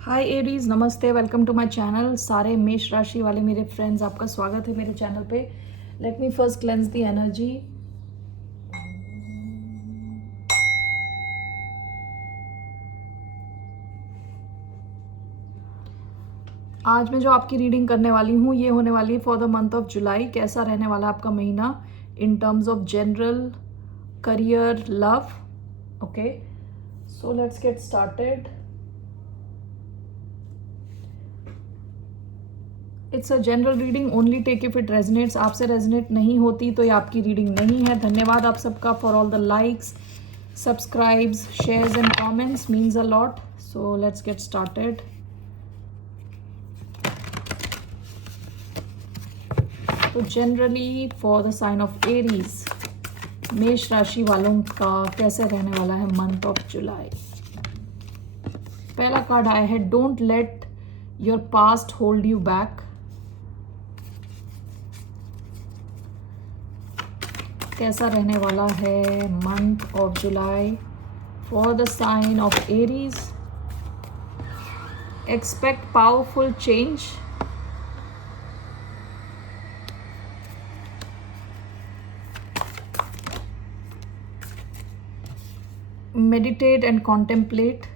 हाय Aries, नमस्ते, welcome to my channel. सारे मेष राशि वाले मेरे फ्रेंड्स, आपका स्वागत है मेरे चैनल पे। Let me first cleanse the energy. आज मैं जो आपकी रीडिंग करने वाली हूँ ये होने वाली है for the month of July. कैसा रहने वाला है आपका महीना in terms of general, career, love. Okay, so let's get started. It's a general reading, only take if it resonates. आपसे रेजनेट नहीं होती तो ये आपकी रीडिंग नहीं है। धन्यवाद आप सबका for all the likes, subscribes, shares and comments, means a lot. So let's get started. तो generally for the sign of Aries, मेष राशि वालों का कैसे रहने वाला है मंथ ऑफ जुलाई। पहला कार्ड आया है don't let your past hold you back. कैसा रहने वाला है month of July for the sign of Aries. Expect powerful change. Meditate and contemplate.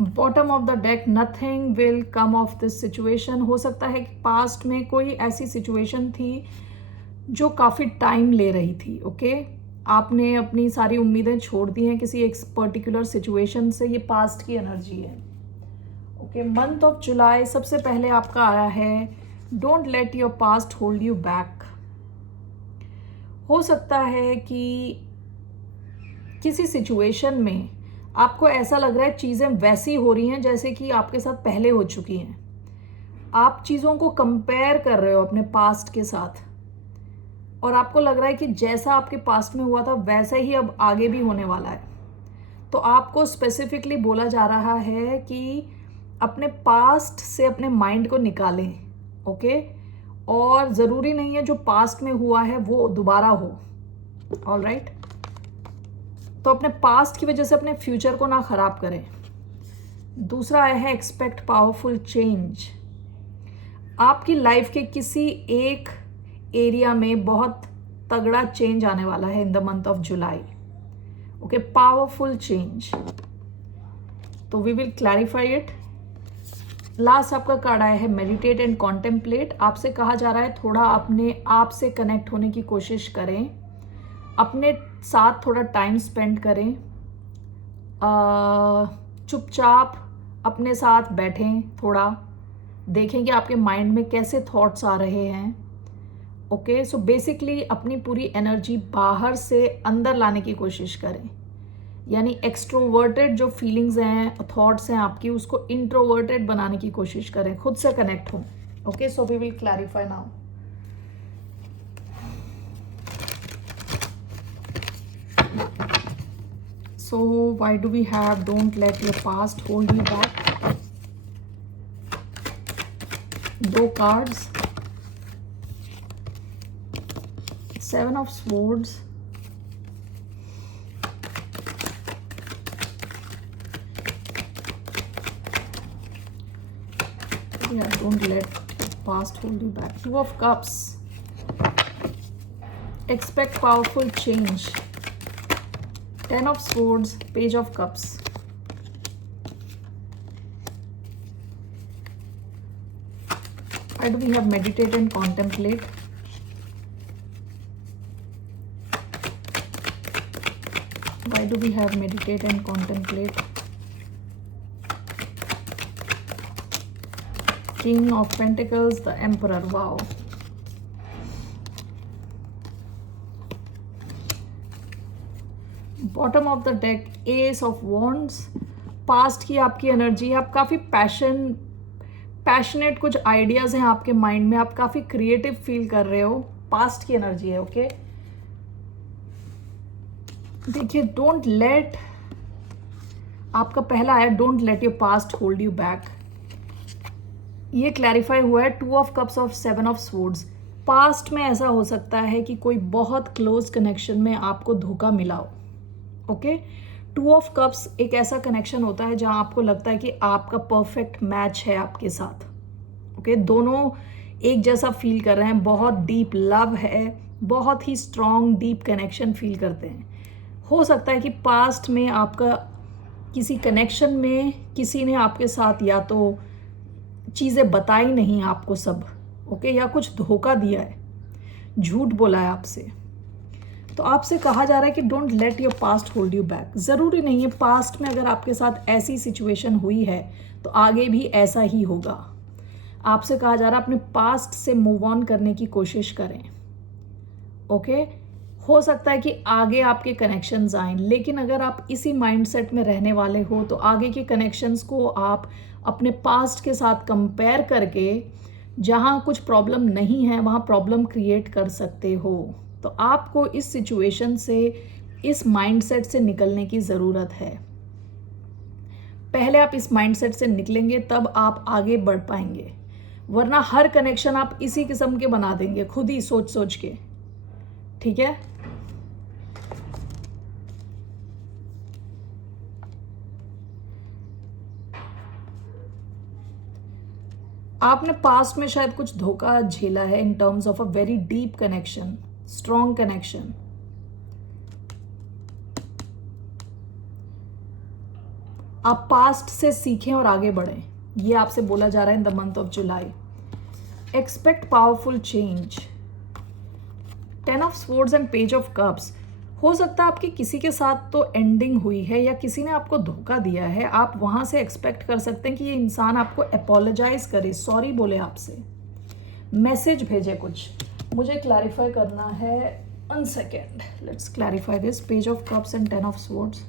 Bottom of the deck, nothing will come of this situation. हो सकता है कि past में कोई ऐसी सिचुएशन थी जो काफ़ी टाइम ले रही थी। ओके, आपने अपनी सारी उम्मीदें छोड़ दी हैं किसी एक पर्टिकुलर सिचुएशन से। ये पास्ट की एनर्जी है। ओके, मंथ ऑफ जुलाई सबसे पहले आपका आया है don't let your past hold you back. हो सकता है कि किसी सिचुएशन में आपको ऐसा लग रहा है चीज़ें वैसी हो रही हैं जैसे कि आपके साथ पहले हो चुकी हैं। आप चीज़ों को कंपेयर कर रहे हो अपने पास्ट के साथ और आपको लग रहा है कि जैसा आपके पास्ट में हुआ था वैसा ही अब आगे भी होने वाला है। तो आपको स्पेसिफिकली बोला जा रहा है कि अपने पास्ट से अपने माइंड को निकालें। ओके, और ज़रूरी नहीं है जो पास्ट में हुआ है वो दोबारा हो। ऑलराइट, तो अपने पास्ट की वजह से अपने फ्यूचर को ना ख़राब करें। दूसरा आया है एक्सपेक्ट पावरफुल चेंज। आपकी लाइफ के किसी एक एरिया में बहुत तगड़ा चेंज आने वाला है in the month of July. Okay, powerful change. तो we will clarify it. Last आपका कार्ड आया है मेडिटेट एंड कॉन्टेम्पलेट। आपसे कहा जा रहा है थोड़ा अपने आप से कनेक्ट होने की कोशिश करें, अपने साथ थोड़ा टाइम स्पेंड करें, चुपचाप अपने साथ बैठें, थोड़ा देखें कि आपके माइंड में कैसे थॉट्स आ रहे हैं। ओके, सो बेसिकली अपनी पूरी एनर्जी बाहर से अंदर लाने की कोशिश करें, यानी एक्सट्रोवर्टेड जो फीलिंग्स हैं, थॉट्स हैं आपकी, उसको इंट्रोवर्टेड बनाने की कोशिश करें, खुद से कनेक्ट हो। Okay, so we will clarify now. So why do we have don't let your past hold you back? दो cards, Seven of Swords, yeah, don't let past hold you back. Two of Cups, expect powerful change. Ten of Swords, Page of Cups. Why do we have meditate and contemplate? Why do we have meditate and contemplate? King of Pentacles, the Emperor. Wow. Bottom of the deck, S of wands. Past की आपकी energy है, आप काफ़ी passionate कुछ ideas हैं आपके mind में, आप काफ़ी क्रिएटिव फील कर रहे हो। पास्ट की एनर्जी है। ओके, देखिए, डोंट लेट, आपका पहला है don't let your past hold you back. ये क्लैरिफाई हुआ है two of cups of seven of swords. Past में ऐसा हो सकता है कि कोई बहुत क्लोज कनेक्शन में आपको धोखा मिला हो। ओके, टू ऑफ कप्स एक ऐसा कनेक्शन होता है जहां आपको लगता है कि आपका परफेक्ट मैच है आपके साथ। ओके, दोनों एक जैसा फील कर रहे हैं, बहुत डीप लव है, बहुत ही स्ट्रॉन्ग डीप कनेक्शन फील करते हैं। हो सकता है कि पास्ट में आपका किसी कनेक्शन में किसी ने आपके साथ या तो चीज़ें बताई नहीं आपको सब, ओके, या कुछ धोखा दिया है, झूठ बोला है आपसे। तो आपसे कहा जा रहा है कि don't let your past hold you back. ज़रूरी नहीं है पास्ट में अगर आपके साथ ऐसी सिचुएशन हुई है तो आगे भी ऐसा ही होगा। आपसे कहा जा रहा है अपने पास्ट से मूव ऑन करने की कोशिश करें। ओके, हो सकता है कि आगे आपके कनेक्शंस आएं, लेकिन अगर आप इसी माइंडसेट में रहने वाले हो तो आगे के कनेक्शंस को आप अपने पास्ट के साथ कंपेयर करके जहां कुछ प्रॉब्लम नहीं है वहां प्रॉब्लम क्रिएट कर सकते हो। तो आपको इस सिचुएशन से, इस माइंडसेट से निकलने की ज़रूरत है। पहले आप इस माइंडसेट से निकलेंगे तब आप आगे बढ़ पाएंगे, वरना हर कनेक्शन आप इसी किस्म के बना देंगे खुद ही सोच सोच के। ठीक है, आपने पास्ट में शायद कुछ धोखा झेला है इन terms of a very deep connection, strong connection. आप पास्ट से सीखें और आगे बढ़ें, ये आपसे बोला जा रहा है in the month of July. Expect powerful change. 10 of swords and page of cups. हो सकता है आपकी किसी के साथ तो एंडिंग हुई है या किसी ने आपको धोखा दिया है, आप वहां से एक्सपेक्ट कर सकते हैं कि ये इंसान आपको अपोलोजाइज करे, सॉरी बोले आपसे, मैसेज भेजे कुछ। मुझे क्लैरिफाई करना है, 1 second, let's clarify this. Page of cups and 10 of swords.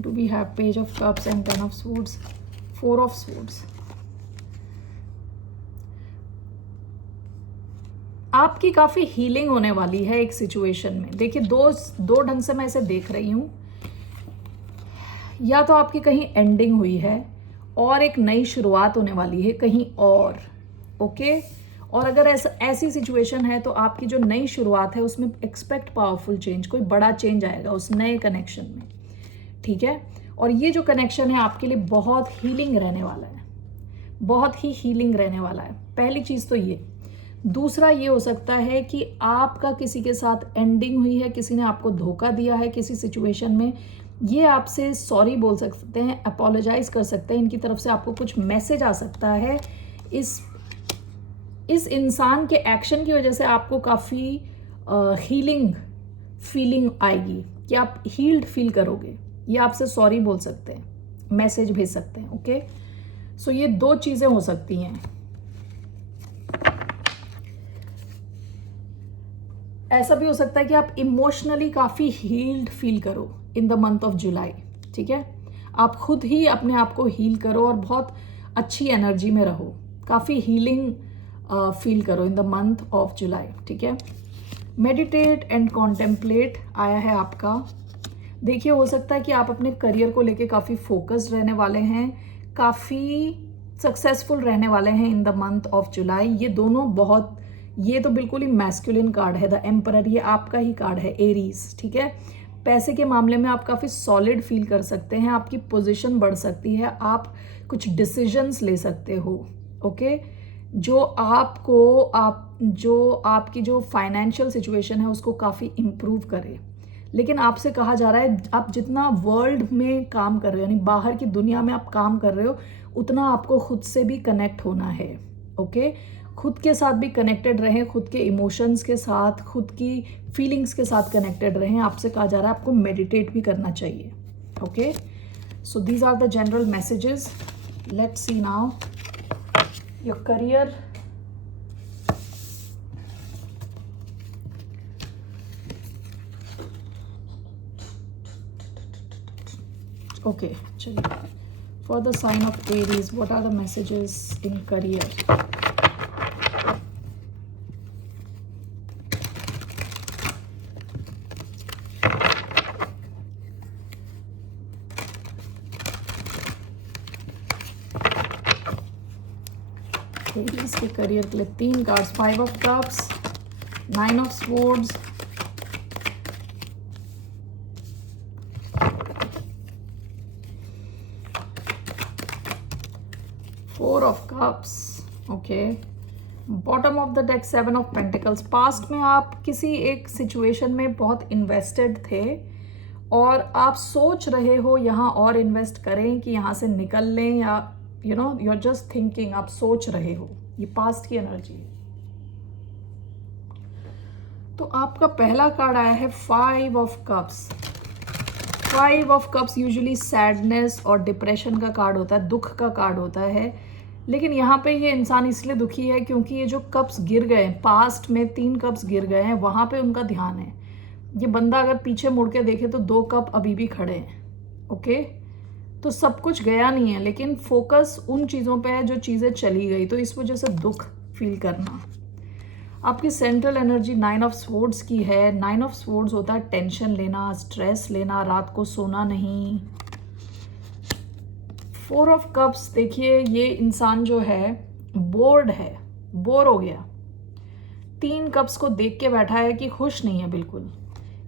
Do we have page of cups and 10 of swords, 4 of swords? आपकी काफी हीलिंग होने वाली है एक सिचुएशन में। देखिए, दो ढंग से मैं इसे देख रही हूं। या तो आपकी कहीं एंडिंग हुई है और एक नई शुरुआत होने वाली है कहीं और। ओके, और अगर ऐसी सिचुएशन है तो आपकी जो नई शुरुआत है उसमें एक्सपेक्ट पावरफुल चेंज, कोई बड़ा चेंज आएगा उस नए कनेक्शन में। ठीक है, और ये जो कनेक्शन है आपके लिए बहुत हीलिंग रहने वाला है, बहुत ही हीलिंग रहने वाला है। पहली चीज़ तो ये। दूसरा ये हो सकता है कि आपका किसी के साथ एंडिंग हुई है, किसी ने आपको धोखा दिया है किसी सिचुएशन में, ये आपसे सॉरी बोल सकते हैं, अपोलोजाइज कर सकते हैं, इनकी तरफ से आपको कुछ मैसेज आ सकता है। इस इंसान के एक्शन की वजह से आपको काफ़ी हीलिंग फीलिंग आएगी कि आप हील्ड फील करोगे। ये आपसे सॉरी बोल सकते हैं, मैसेज भेज सकते हैं। ओके, सो ये 2 चीजें हो सकती हैं। ऐसा भी हो सकता है कि आप इमोशनली काफी हील्ड फील करो इन द मंथ ऑफ जुलाई। ठीक है, आप खुद ही अपने आप को हील करो और बहुत अच्छी एनर्जी में रहो, काफी हीलिंग फील करो इन द मंथ ऑफ जुलाई। ठीक है, मेडिटेट एंड कॉन्टेम्पलेट आया है आपका। देखिए, हो सकता है कि आप अपने करियर को लेके काफ़ी फोकस्ड रहने वाले हैं, काफ़ी सक्सेसफुल रहने वाले हैं इन द मंथ ऑफ जुलाई। ये दोनों बहुत, ये तो बिल्कुल ही मैस्कुलिन कार्ड है, द एम्परर, ये आपका ही कार्ड है, एरीज। ठीक है, पैसे के मामले में आप काफ़ी सॉलिड फील कर सकते हैं, आपकी पोजीशन बढ़ सकती है, आप कुछ डिसीजंस ले सकते हो। ओके, जो आपकी जो फाइनेंशियल सिचुएशन है उसको काफ़ी इम्प्रूव करे। लेकिन आपसे कहा जा रहा है आप जितना वर्ल्ड में काम कर रहे हो, यानी बाहर की दुनिया में आप काम कर रहे हो, उतना आपको खुद से भी कनेक्ट होना है। ओके, खुद के साथ भी कनेक्टेड रहें, खुद के इमोशंस के साथ, खुद की फीलिंग्स के साथ कनेक्टेड रहें। आपसे कहा जा रहा है आपको मेडिटेट भी करना चाहिए। Okay, so these are the general messages. Let's see now your career. Okay, चलिए, for the sign of Aries what are the messages in career. Aries इसके करियर के लिए 3 cards, 5 of cups, 9 of swords, four of cups, okay. Bottom of the deck 7 of pentacles. Past में आप किसी एक situation में बहुत इन्वेस्टेड थे और आप सोच रहे हो यहाँ और इन्वेस्ट करें कि यहाँ से निकल लें, या you know you are just thinking, आप सोच रहे हो। ये पास्ट की एनर्जी है। तो आपका पहला कार्ड आया है 5 of cups. 5 of cups usually sadness और डिप्रेशन का कार्ड होता है, दुख का कार्ड होता है। लेकिन यहाँ पे ये इंसान इसलिए दुखी है क्योंकि ये जो कप्स गिर गए हैं, पास्ट में 3 कप्स गिर गए हैं, वहाँ पे उनका ध्यान है। ये बंदा अगर पीछे मुड़ के देखे तो 2 कप अभी भी खड़े हैं, ओके। तो सब कुछ गया नहीं है, लेकिन फोकस उन चीज़ों पे है जो चीज़ें चली गई, तो इस वजह से दुख फील करना। आपकी सेंट्रल एनर्जी 9 ऑफ स्वॉर्ड्स की है। 9 ऑफ स्वॉर्ड्स होता है टेंशन लेना, स्ट्रेस लेना, रात को सोना नहीं। 4 ऑफ कप्स, देखिए ये इंसान जो है बोर्ड है, बोर हो गया। 3 कप्स को देख के बैठा है कि खुश नहीं है बिल्कुल।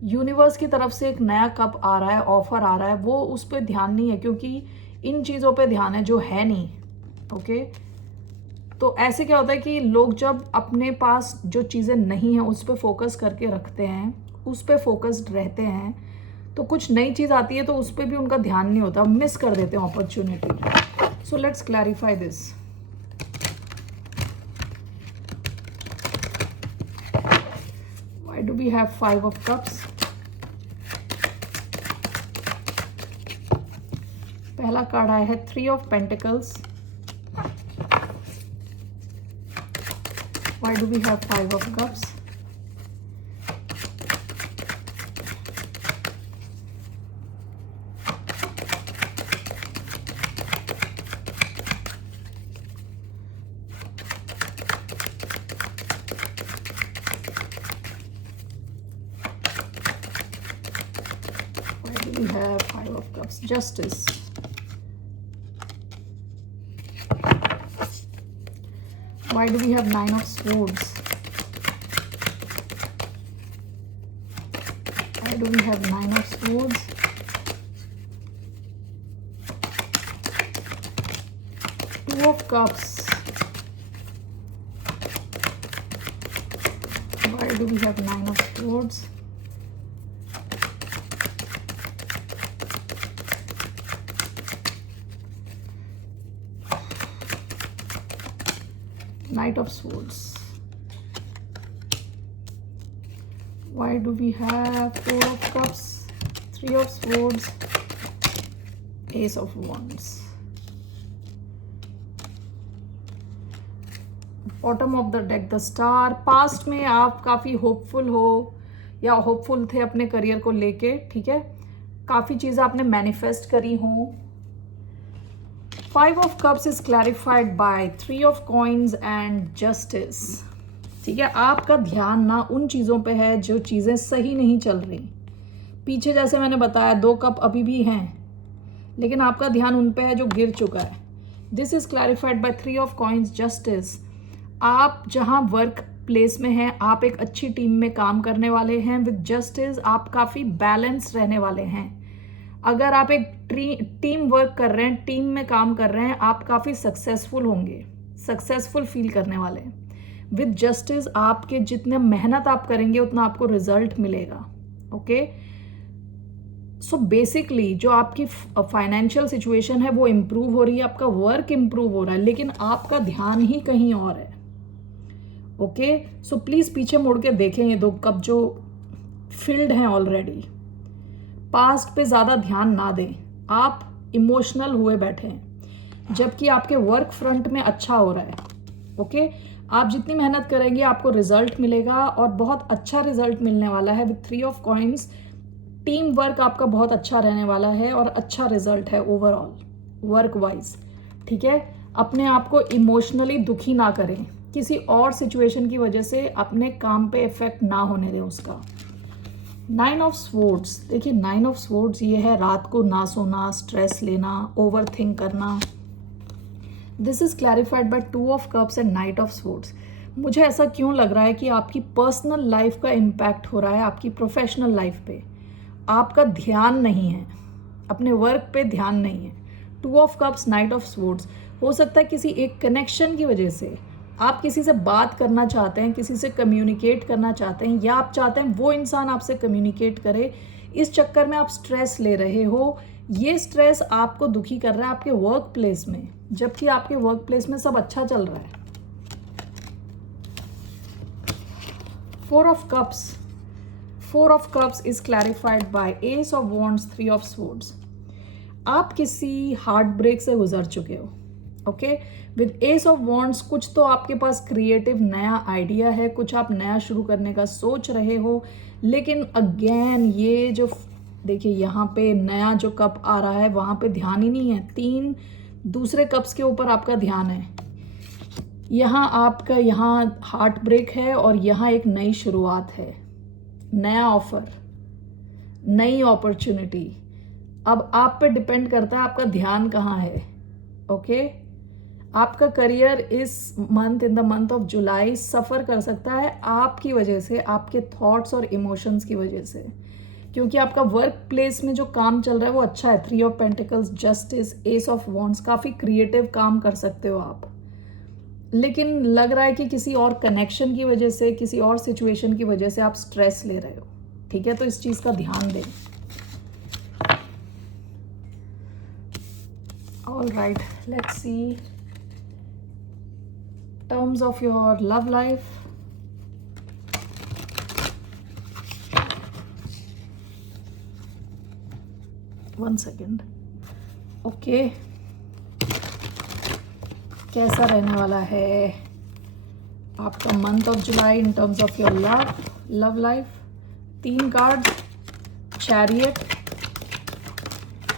यूनिवर्स की तरफ से एक नया कप आ रहा है, ऑफर आ रहा है, वो उस पर ध्यान नहीं है क्योंकि इन चीज़ों पे ध्यान है जो है नहीं, ओके। तो ऐसे क्या होता है कि लोग जब अपने पास जो चीज़ें नहीं हैं उस पर फोकस करके रखते हैं, उस पर फोकस्ड रहते हैं, तो कुछ नई चीज़ आती है तो उस पर भी उनका ध्यान नहीं होता, मिस कर देते हैं opportunity. So let's clarify this. Why do we have 5 of cups? पहला कार्ड आया है 3 of pentacles. Why do we have 5 of cups? Why do we have 5 of cups? Justice. Why do we have 9 of swords? Why do we have 9 of swords? Two of cups. Why do we have 9 of swords? Knight of Swords. Why do we have 4 of Cups, 3 of Swords, Ace of Wands? Bottom of the deck, the Star. Past में आप काफ़ी hopeful हो या hopeful थे अपने career को लेके, ठीक है। काफ़ी चीज़ें आपने मैनिफेस्ट करी हों। 5 of Cups is clarified by 3 of Coins and Justice, ठीक है। आपका ध्यान ना उन चीज़ों पे है जो चीज़ें सही नहीं चल रही। पीछे जैसे मैंने बताया 2 कप अभी भी हैं, लेकिन आपका ध्यान उन पे है जो गिर चुका है। This is clarified by 3 of Coins, Justice। आप जहाँ वर्क प्लेस में हैं, आप एक अच्छी टीम में काम करने वाले हैं। विद जस्टिस आप काफ़ी बैलेंस रहने वाले हैं। अगर आप एक टीम वर्क कर रहे हैं, टीम में काम कर रहे हैं, आप काफ़ी सक्सेसफुल होंगे, सक्सेसफुल फील करने वाले हैं। विद जस्टिस आपके जितने मेहनत आप करेंगे उतना आपको रिजल्ट मिलेगा, ओके। सो बेसिकली जो आपकी फाइनेंशियल सिचुएशन है वो इम्प्रूव हो रही है, आपका वर्क इम्प्रूव हो रहा है, लेकिन आपका ध्यान ही कहीं और है, ओके। सो प्लीज़ पीछे मुड़ के देखें, ये 2 कप जो फिल्ड हैं ऑलरेडी। पास्ट पे ज़्यादा ध्यान ना दें, आप इमोशनल हुए बैठे हैं, जबकि आपके वर्क फ्रंट में अच्छा हो रहा है, ओके। आप जितनी मेहनत करेंगे आपको रिजल्ट मिलेगा और बहुत अच्छा रिजल्ट मिलने वाला है। With 3 of Coins team work आपका बहुत अच्छा रहने वाला है और अच्छा रिजल्ट है ओवरऑल वर्क वाइज, ठीक है। अपने आप को इमोशनली दुखी ना करें, किसी और सिचुएशन की वजह से अपने काम पे इफेक्ट ना होने दें उसका। 9 of Swords, देखिए 9 of Swords ये है रात को ना सोना, स्ट्रेस लेना, ओवर थिंक करना। This is clarified by 2 of cups and knight of swords. मुझे ऐसा क्यों लग रहा है कि आपकी पर्सनल लाइफ का इम्पैक्ट हो रहा है आपकी प्रोफेशनल लाइफ पे, आपका ध्यान नहीं है, अपने वर्क पे ध्यान नहीं है। 2 of cups, night of swords, हो सकता है किसी एक कनेक्शन की वजह से आप किसी से बात करना चाहते हैं, किसी से कम्युनिकेट करना चाहते हैं, या आप चाहते हैं वो इंसान आपसे कम्युनिकेट करे, इस चक्कर में आप स्ट्रेस ले रहे हो। ये स्ट्रेस आपको दुखी कर रहा है आपके वर्क प्लेस में, जबकि आपके वर्क प्लेस में सब अच्छा चल रहा है। 4 of cups, 4 of cups is clarified by S of wands, 3 of swords. आप किसी हार्ट ब्रेक से गुजर चुके हो, okay. With S of wands कुछ तो आपके पास क्रिएटिव नया आइडिया है, कुछ आप नया शुरू करने का सोच रहे हो, लेकिन अगेन ये जो देखिए यहाँ पे नया जो कप आ रहा है वहाँ पे ध्यान ही नहीं है। 3 दूसरे कप्स के ऊपर आपका ध्यान है। यहाँ आपका यहाँ हार्ट ब्रेक है और यहाँ एक नई शुरुआत है, नया ऑफर, नई अपॉर्चुनिटी। अब आप पे डिपेंड करता है आपका ध्यान कहाँ है, ओके। आपका करियर इस month, in the month of July, suffer कर सकता है आपकी वजह से, आपके थॉट्स और इमोशंस की वजह से, क्योंकि आपका वर्क प्लेस में जो काम चल रहा है वो अच्छा है। 3 of pentacles, justice, S of wands, काफ़ी क्रिएटिव काम कर सकते हो आप, लेकिन लग रहा है कि किसी और कनेक्शन की वजह से, किसी और सिचुएशन की वजह से आप स्ट्रेस ले रहे हो, ठीक है। तो इस चीज़ का ध्यान दें। All right, let's see terms of your love life. One second. Okay. कैसा रहने वाला है आपका month of July in terms of your love life? 3 card, chariot,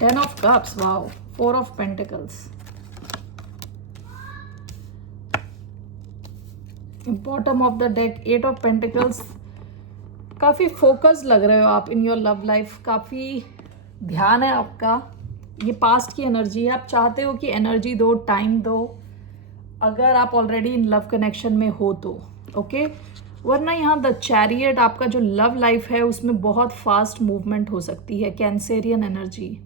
10 of cups, wow, 4 of pentacles, bottom of the deck, 8 of pentacles. काफ़ी focus लग रहे हो आप इन योर लव लाइफ, काफ़ी ध्यान है आपका। ये पास्ट की एनर्जी है, आप चाहते हो कि एनर्जी दो, टाइम दो, अगर आप ऑलरेडी इन लव कनेक्शन में हो तो, ओके। वरना यहाँ द चैरियट, आपका जो लव लाइफ है उसमें बहुत फास्ट मूवमेंट हो सकती है, कैंसेरियन एनर्जी,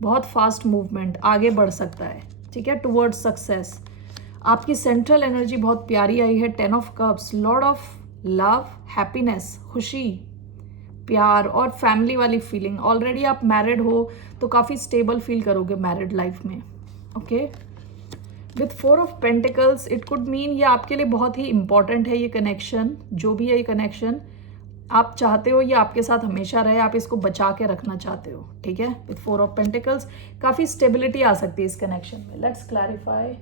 बहुत फास्ट मूवमेंट, आगे बढ़ सकता है, ठीक है, टुवर्ड्स सक्सेस। आपकी सेंट्रल एनर्जी बहुत प्यारी आई है, 10 of cups, Lord of love, happiness, खुशी, प्यार और फैमिली वाली फीलिंग। ऑलरेडी आप मैरिड हो तो काफ़ी स्टेबल फील करोगे मैरिड लाइफ में, okay. With 4 of pentacles, it could mean ये आपके लिए बहुत ही इंपॉर्टेंट है, ये कनेक्शन, जो भी है ये कनेक्शन, आप चाहते हो ये आपके साथ हमेशा रहे, आप इसको बचा के रखना चाहते हो, ठीक है। विथ 4 ऑफ पेंटिकल्स काफ़ी स्टेबिलिटी आ सकती है इस कनेक्शन में। Let's clarify.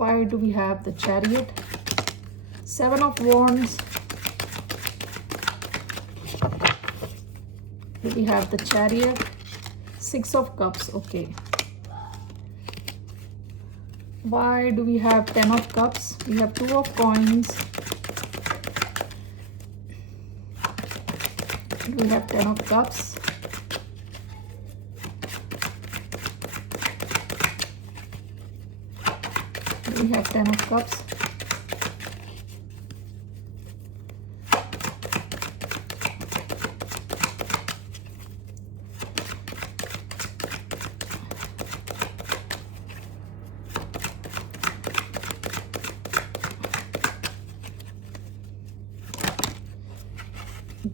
Why do we have the Chariot, 7 of Wands, we have the Chariot, 6 of Cups, okay. Why do we have 10 of Cups? We have 2 of Coins, we have 10 of Cups, we have 10 of Cups,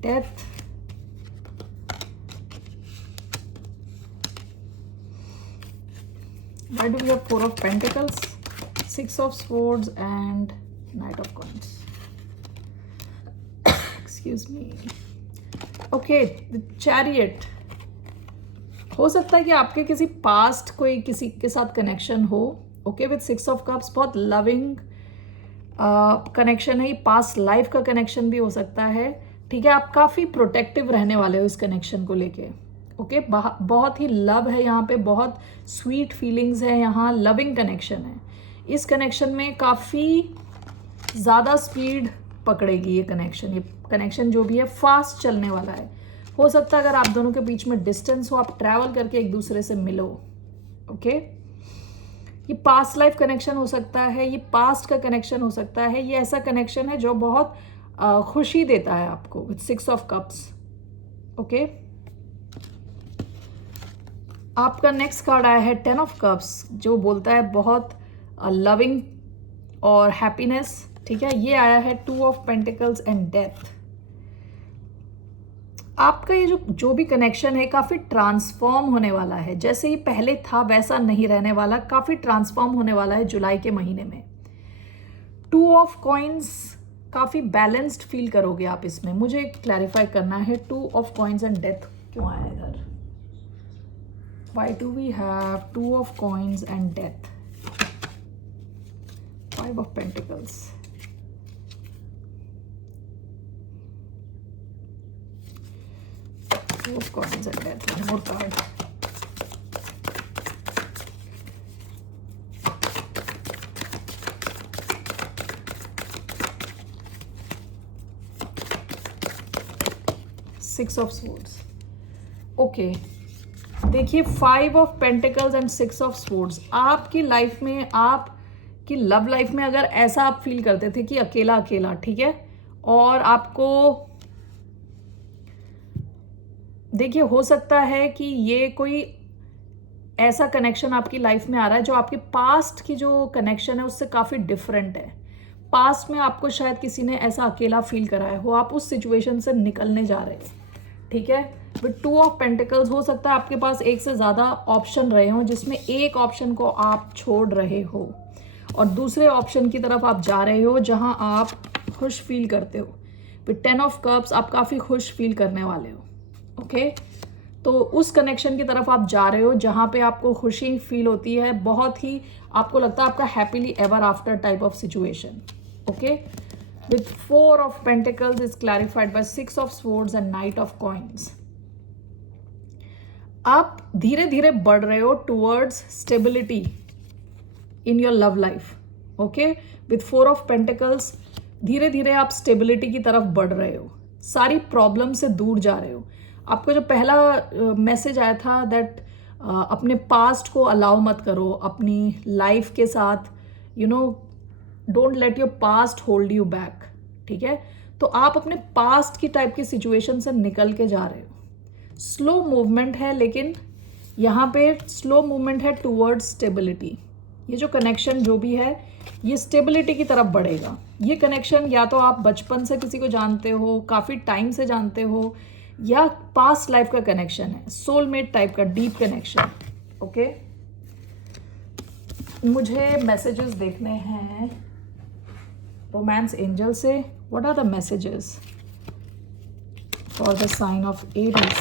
Death, why do we have 4 of Pentacles, 6 of Swords and Knight of Coins? Excuse me. Okay, the Chariot. हो सकता है कि आपके किसी past कोई किसी के साथ कनेक्शन हो, ओके। विथ 6 ऑफ कप्स बहुत लविंग कनेक्शन है, पास्ट लाइफ का कनेक्शन भी हो सकता है, ठीक है। आप काफ़ी प्रोटेक्टिव रहने वाले हो इस कनेक्शन को लेके, ओके। बहुत ही लव है यहाँ पे, बहुत स्वीट फीलिंग्स है यहाँ, लविंग कनेक्शन है। इस कनेक्शन में काफ़ी ज़्यादा स्पीड पकड़ेगी ये कनेक्शन जो भी है फास्ट चलने वाला है। हो सकता है अगर आप दोनों के बीच में डिस्टेंस हो, आप ट्रैवल करके एक दूसरे से मिलो। ओके, ये पास्ट लाइफ कनेक्शन हो सकता है, ये पास्ट का कनेक्शन हो सकता है, ये ऐसा कनेक्शन है जो बहुत खुशी देता है आपको विथ 6 ऑफ कप्स। ओके, आपका नेक्स्ट कार्ड आया है 10 ऑफ कप्स, जो बोलता है बहुत लविंग और हैप्पीनेस। ठीक है, ये आया है 2 ऑफ पेंटिकल्स एंड डेथ। आपका ये जो भी कनेक्शन है काफ़ी ट्रांसफॉर्म होने वाला है। जैसे ये पहले था वैसा नहीं रहने वाला, काफ़ी ट्रांसफॉर्म होने वाला है जुलाई के महीने में। 2 ऑफ कॉइन्स, काफ़ी बैलेंस्ड फील करोगे आप इसमें। मुझे क्लैरिफाई करना है 2 ऑफ कॉइन्स एंड डेथ क्यों आया इधर। Why do we have 2 of coins and death? 5 of pentacles. 2 of coins and death. One more card. Six of swords. Okay. देखिए 5 of pentacles and 6 of swords, आपकी life में, आपकी love life में अगर ऐसा आप फील करते थे कि अकेला अकेला, ठीक है, और आपको देखिए हो सकता है कि ये कोई ऐसा कनेक्शन आपकी लाइफ में आ रहा है जो आपके पास्ट की जो कनेक्शन है उससे काफ़ी डिफरेंट है। पास्ट में आपको शायद किसी ने ऐसा अकेला फील कराया हो, आप उस सिचुएशन से निकलने जा रहे हो। ठीक है, विद 2 ऑफ पेंटिकल्स हो सकता है आपके पास एक से ज़्यादा ऑप्शन रहे हों, जिसमें एक ऑप्शन को आप छोड़ रहे हो और दूसरे ऑप्शन की तरफ आप जा रहे हो जहां आप खुश फील करते हो। विद 10 ऑफ कप्स आप काफ़ी खुश फील करने वाले हो। ओके, तो उस कनेक्शन की तरफ आप जा रहे हो जहां पे आपको खुशी फील होती है, बहुत ही आपको लगता है आपका happily ever after type of situation. Okay, with 4 of pentacles is clarified by 6 of swords and knight of coins. आप धीरे धीरे बढ़ रहे हो towards stability in your love life. Okay, with 4 of pentacles धीरे धीरे आप stability की तरफ बढ़ रहे हो, सारी प्रॉब्लम से दूर जा रहे हो। आपको जो पहला मैसेज आया था दैट अपने पास्ट को अलाउ मत करो अपनी लाइफ के साथ, don't let your past hold you back. ठीक है, तो आप अपने पास्ट की टाइप की सिचुएशन से निकल के जा रहे हो। स्लो मूवमेंट है, लेकिन यहाँ पे स्लो मूवमेंट है टूवर्ड्स स्टेबिलिटी। ये जो कनेक्शन जो भी है ये स्टेबिलिटी की तरफ बढ़ेगा। ये कनेक्शन या तो आप बचपन से किसी को जानते हो, काफ़ी टाइम से जानते हो, या पास्ट लाइफ का कनेक्शन है, सोलमेट टाइप का डीप कनेक्शन। ओके, मुझे मैसेजेस देखने हैं रोमांस एंजल से। What are the messages for the sign of Aries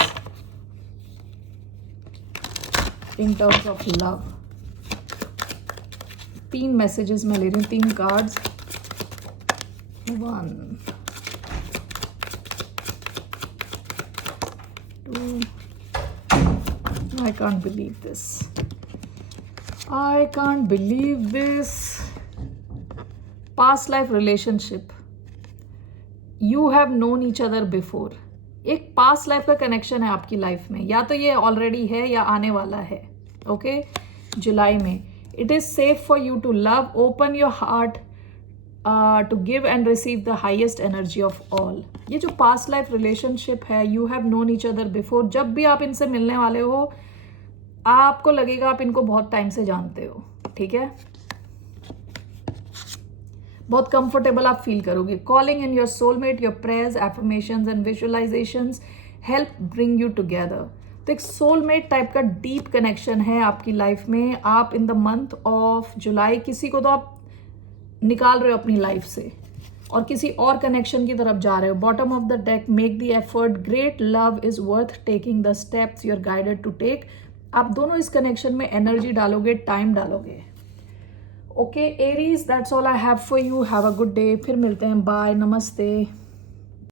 in terms of love. 3 messages मैं ले रही हूँ, 3 cards. 1 2 I can't believe this. I can't believe this. Past life relationship. You have known each other before. एक past life का connection है आपकी life में, या तो ये ऑलरेडी है या आने वाला है। ओके, जुलाई में। It is safe for you to love, open your heart to give and receive the highest energy of all. ये जो पास्ट लाइफ रिलेशनशिप है, you have known each other before. जब भी आप इनसे मिलने वाले हो आपको लगेगा आप इनको बहुत टाइम से जानते हो। ठीक है, बहुत कंफर्टेबल आप फील करोगे। Calling in your soulmate, your prayers, affirmations and visualisations help bring you together. तो एक सोलमेट टाइप का डीप कनेक्शन है आपकी लाइफ में। आप इन द मंथ ऑफ जुलाई किसी को तो आप निकाल रहे हो अपनी लाइफ से और किसी और कनेक्शन की तरफ जा रहे हो। Bottom of the deck, make the effort, great love is worth taking the steps you are guided to take. आप दोनों इस कनेक्शन में एनर्जी डालोगे, टाइम डालोगे। Okay Aries, that's all I have for you. Have a good day. फिर मिलते हैं। Bye, नमस्ते।